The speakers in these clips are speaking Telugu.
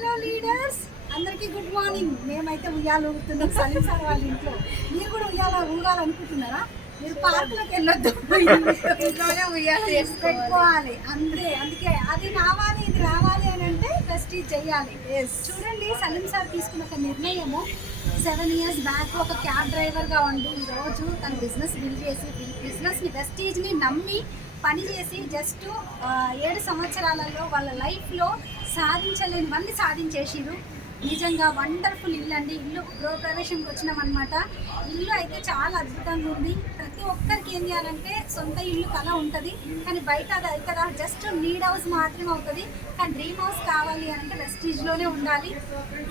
హలో లీడర్స్, అందరికీ గుడ్ మార్నింగ్. మేమైతే ఉయ్యాలు ఊగుతున్నాం సలీం సార్ వాళ్ళ ఇంట్లో. మీరు కూడా ఊగాలనుకుంటున్నారా? మీరు పార్కులోకి వెళ్ళొద్దు, ఇంట్లోనే ఉయ్యాలు పెట్టుకోవాలి అంతే. అందుకే అది రావాలి ఇది రావాలి అని అంటే ప్రెస్టీజ్ చేయాలి. చూడండి, సలీం సార్ తీసుకున్న ఒక నిర్ణయము 7 years బ్యాక్ ఒక క్యాబ్ డ్రైవర్గా ఉండి ఈరోజు తన బిజినెస్ బిల్డ్ చేసి బిజినెస్ని ప్రెస్టీజ్ని నమ్మి పని చేసి జస్ట్ 7 సంవత్సరాలలో వాళ్ళ లైఫ్లో సాధించలేనివన్నీ సాధించేసిరు. నిజంగా వండర్ఫుల్ ఇల్లు అండి. ఇల్లు గృహప్రవేశంకి వచ్చినామన్నమాట. ఇల్లు అయితే చాలా అద్భుతంగా ఉంది. ప్రతి ఒక్కరికి ఏం చేయాలంటే సొంత ఇల్లు కల ఉంటుంది, కానీ బయట అది అవుతుందా? జస్ట్ నీడ్ హౌస్ మాత్రమే అవుతుంది. కానీ డ్రీమ్ హౌస్ కావాలి అంటే వెస్టీజ్లోనే ఉండాలి.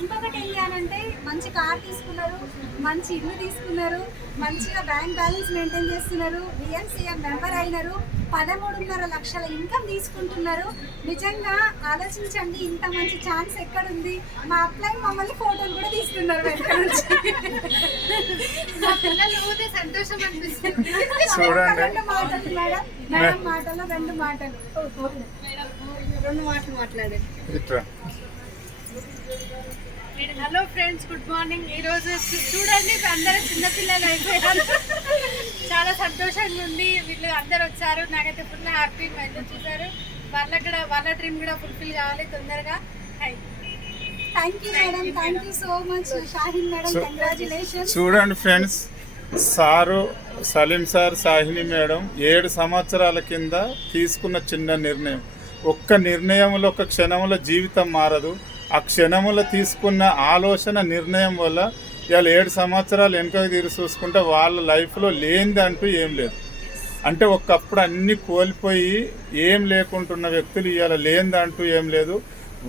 ఇంకొకటి ఏం చేయాలంటే మంచి కార్ తీసుకున్నారు, మంచి ఇల్లు తీసుకున్నారు, మంచిగా బ్యాంక్ బ్యాలెన్స్ మెయింటైన్ చేస్తున్నారు, విఎన్సీఎం మెంబర్ అయినారు, 13.5 లక్షల ఇన్కమ్ తీసుకుంటున్నారు. నిజంగా ఆలోచించండి, ఇంత మంచి ఛాన్స్ ఎక్కడుంది? మా అప్లై మమ్మల్ని ఫోటోలు కూడా తీసుకున్నారు వెనక నుంచి. సంతోషం అనిపిస్తుంది. రెండు మాటలు మేడం, మేడం మాటలు రెండు మాటలు మాట్లాడండి. Hello friends, good morning. ఈరోజు చూడండి, అందరూ చిన్నపిల్లలు అయిపోయారు. చాలా సంతోషంగా ఉంది. వీళ్ళు అందరు వచ్చారు, నాకైతే ఫుల్ హ్యాపీ. అయితే చూసారు, వాళ్ళకి కూడా వాళ్ళ డ్రీమ్ కూడా ఫుల్ఫిల్ కావాలి తొందరగా. Thank you madam, thank you so much. Shahin madam, congratulations. చూడండి friends, sir Salim sir, Sahini madam 7 సంవత్సరాల కింద తీసుకున్న చిన్న నిర్ణయం. ఒక్క నిర్ణయంలో, ఒక క్షణంలో జీవితం మారదు. ఆ క్షణంలో తీసుకున్న ఆలోచన నిర్ణయం వల్ల ఇవాళ 7 సంవత్సరాలు వెనుకకు తీరు చూసుకుంటే వాళ్ళ లైఫ్లో లేనిది అంటూ ఏం లేదు. అంటే ఒకప్పుడు అన్నీ కోల్పోయి ఏం లేకుంటున్న వ్యక్తులు ఇవాళ లేనిది అంటూ ఏం లేదు.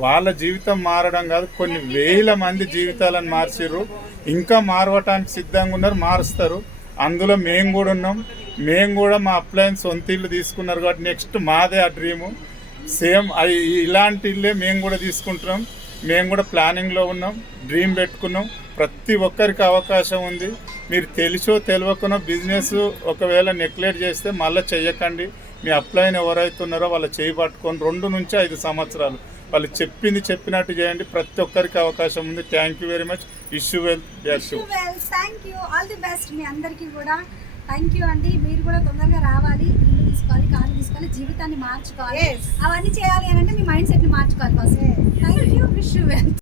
వాళ్ళ జీవితం మారడం కాదు, కొన్ని వేల మంది జీవితాలను మార్చిర్రు. ఇంకా మారవటానికి సిద్ధంగా ఉన్నారు, మారుస్తారు. అందులో మేము కూడా ఉన్నాం. మేము కూడా మా అప్లయన్స్ సొంత ఇల్లు తీసుకున్నారు కాబట్టి నెక్స్ట్ మాదే ఆ డ్రీము. సేమ్ అది ఇలాంటి ఇల్లే మేము కూడా తీసుకుంటున్నాం. మేము కూడా ప్లానింగ్లో ఉన్నాం, డ్రీమ్ పెట్టుకున్నాం. ప్రతి ఒక్కరికి అవకాశం ఉంది. మీరు తెలిసో తెలియకునో బిజినెస్ ఒకవేళ నెగ్లెక్ట్ చేస్తే మళ్ళీ చెయ్యకండి. మీ అప్లైన్ ఎవరైతే ఉన్నారో వాళ్ళ చేయి పట్టుకొని 2 నుంచి 5 సంవత్సరాలు వాళ్ళు చెప్పింది చెప్పినట్టు చేయండి. ప్రతి ఒక్కరికి అవకాశం ఉంది. Thank you very much. Wish you well. Thank you, all the best మీ అందరికీ కూడా. థ్యాంక్ యూ అండి. మీరు కూడా తొందరగా రావాలి, ఇల్లు తీసుకోవాలి, కారు తీసుకోవాలి, జీవితాన్ని మార్చుకోవాలి. అవన్నీ చేయాలి అని అంటే మీ మైండ్ సెట్ని మార్చుకోవాలి first. Thank you, wish you well.